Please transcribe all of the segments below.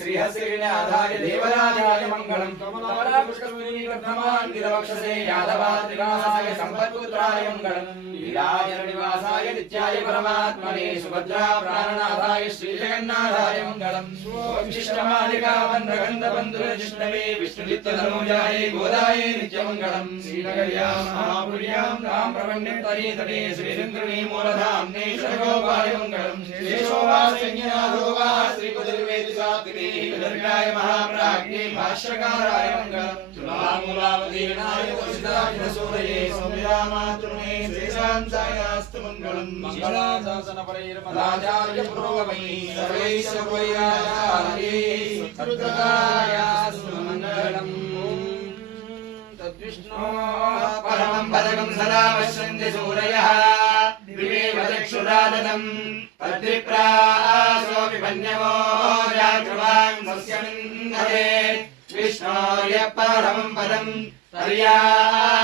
श्रीहस्रिनाथाय देवराजाय मङ्गलम् कमलापुष्पस्तूरीवर्धमाङ्गिरवक्षसे यादवात्रिवासाय सम्पत्पुत्राय मङ्गलम् लीलाजननिवासाय नित्याय परमात्मने सुभद्रा प्राणनाथाय श्रीजगन्नाथाय मङ्गलम् विशिष्टमालिका बन्धगन्धबन्धुरजिष्णवे विष्णुनित्यधर्मजाय गोदाय नित्यमङ्गलम् श्रीनगर्यां महापुर्यां तां प्रपण्डितरे तटे श्रीचन्द्रणी मूलधाम्ने सर्वोपाय मङ्गलम् श्रीशोभासंज्ञनाथो वा श्रीपतिर्वेदिसात्विके दुर्गाय महाप्राज्ञे भाष्यकाराय मङ्गलम् तुलामूलावतीर्णाय तुलसिताजिनसूरये सौम्यरामातृणे शेषांसायास्तु मङ्गलम् मङ्गलाशासनपरैर्मदाचार्य पुरोगमैः सर्वैः सर्वैराचार्यैः सत्कृतायास्तु मङ्गलम् तद्विष्णो परमं पदकं सदा पश्यन्ति सूरयः विवेव चक्षुरादनम् तद्विप्रासोऽपि मन्यवो जागृवान् सस्यमिन्धरे विष्णोर्यः परमं पदम्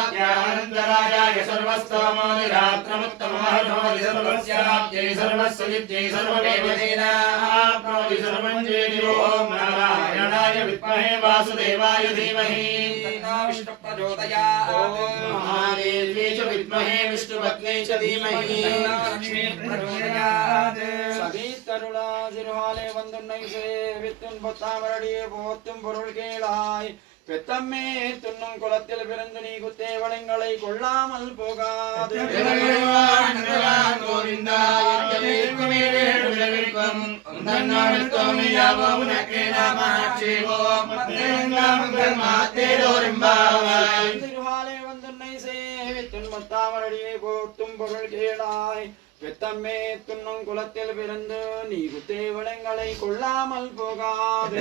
तर्याज्ञानन्दराजाय सर्वस्तमोनिरात्रमुत्तममहर्षमोदि सर्वस्याब्जै सर्वस्वजित्यै सर्वमेव तेनाप्नोति सर्वं चेदिवो नारायणाय विद्महे वासुदेवाय धीमहि तन्नो विष्णुः प्रचोदयात् महादेव्यै च विद्महे विष्णुपत्न्यै च धीमहि तन्नो लक्ष्मीः प्रचोदयात् சதீத்தருளாதிருவாலே வந்துன்னை சேவித்துன் பொத்தாமரடியே போத்தும் பொருள் கேளாய் பெத்தம்மே துண்ணும் குலத்தில் பிறந்து நீ குத்தேவளங்களை கொள்ளாமல் போகாது திருவாலே வந்துன்னை சேவித்துன் பொத்தாமரடியே போத்தும் பொருள் கேளாய் பெத்தம்மே துண்ணும் குலத்தில் பிறந்து நீ குத்தேவளங்களை கொள்ளாமல் போகாது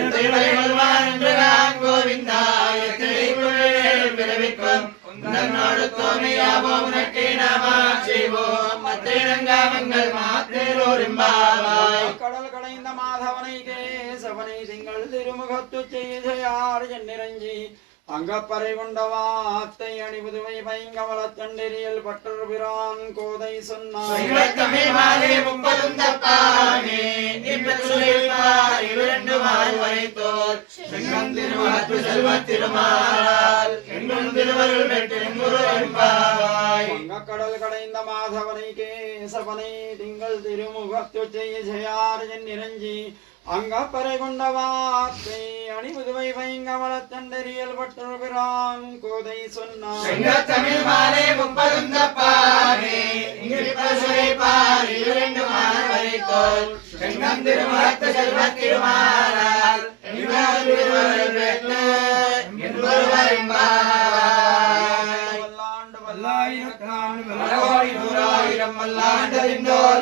கடல் கடைந்த மாதவனை கேசவனை திங்கள் திருமுகத்து செய்தார் நிரஞ்சி அங்கப்பறை கொண்ட வார்த்தை அணிபுதுவை பைங்கமலத்தண்டெறியல் பற்றர் பிரான் கோதை சொன்னார் கடல் கடைந்த மாதவனை கேசவனை திங்கள் திருமுகத்து செய்யார் நிரஞ்சி அங்கப்பறை கொண்ட வார்த்தை அணிபுதுவை பைங்கமலத்தண்டெறியல் பற்றர் பிரான் கோதை சொன்னார்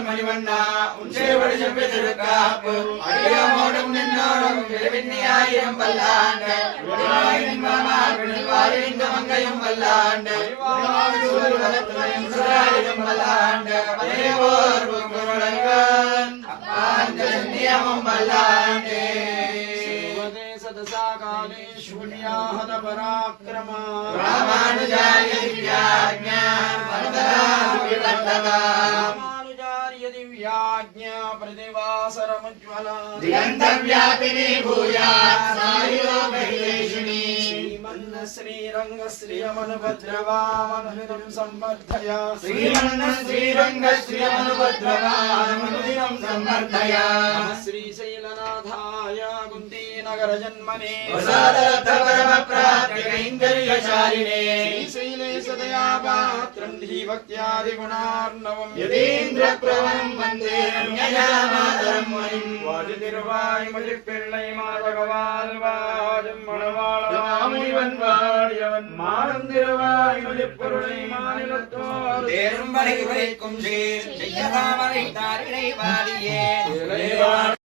மணிவண்ணா உன்சேவடி செப்பி திருக்காப்பு அடியோடும் நின்னோடும் விரும்பினியாயிரம் பல்லாண்டு வாழ்ந்த மங்கையும் பல்லாண்டு பல்லாண்டு நியமம் பல்லாண்டு சூன்யாஹத பராக்கிரமா ராமானுஜாய திவ்யாஜ்ஞா ராமானுஜாரிய திவ்யாஜ்ஞா பிரதிவாசரமுஜ்வலா திகந்தவ்யாபினி பூயாத் சாயுலோகஹிலேஷினி ஸ்ரீமன்ன ஸ்ரீரங்க ஸ்ரீயமனுபத்ரவாமனுதினம் சம்பர்தயா ஸ்ரீமன்ன ஸ்ரீரங்க ஸ்ரீயமனுபத்ரவாமனுதினம் சம்பர்தயா ஸ்ரீசைலநாதாய குந்தி நகர ஜன்மனே கைங்கர்யசாலினே ஸ்ரீசைலே சதயா பாத்ரம் தீபக்தியாதிகுணார்ணவம் யதீந்திர பிரவம் வந்தே ரம்யஜாமாதரம் முனிம் வாஜி திருவாய் மொழிப்பிள்ளை மாதகவால் வாஜம் மணவாளமாமுனிவன் வாடியவன் மாடம் திருவாய் மொழிப்பொருளை மாநிலத்தோர் தேரும் வரை வரைக்கும் சீர் செய்யதாமரை தாரிடை வாடியே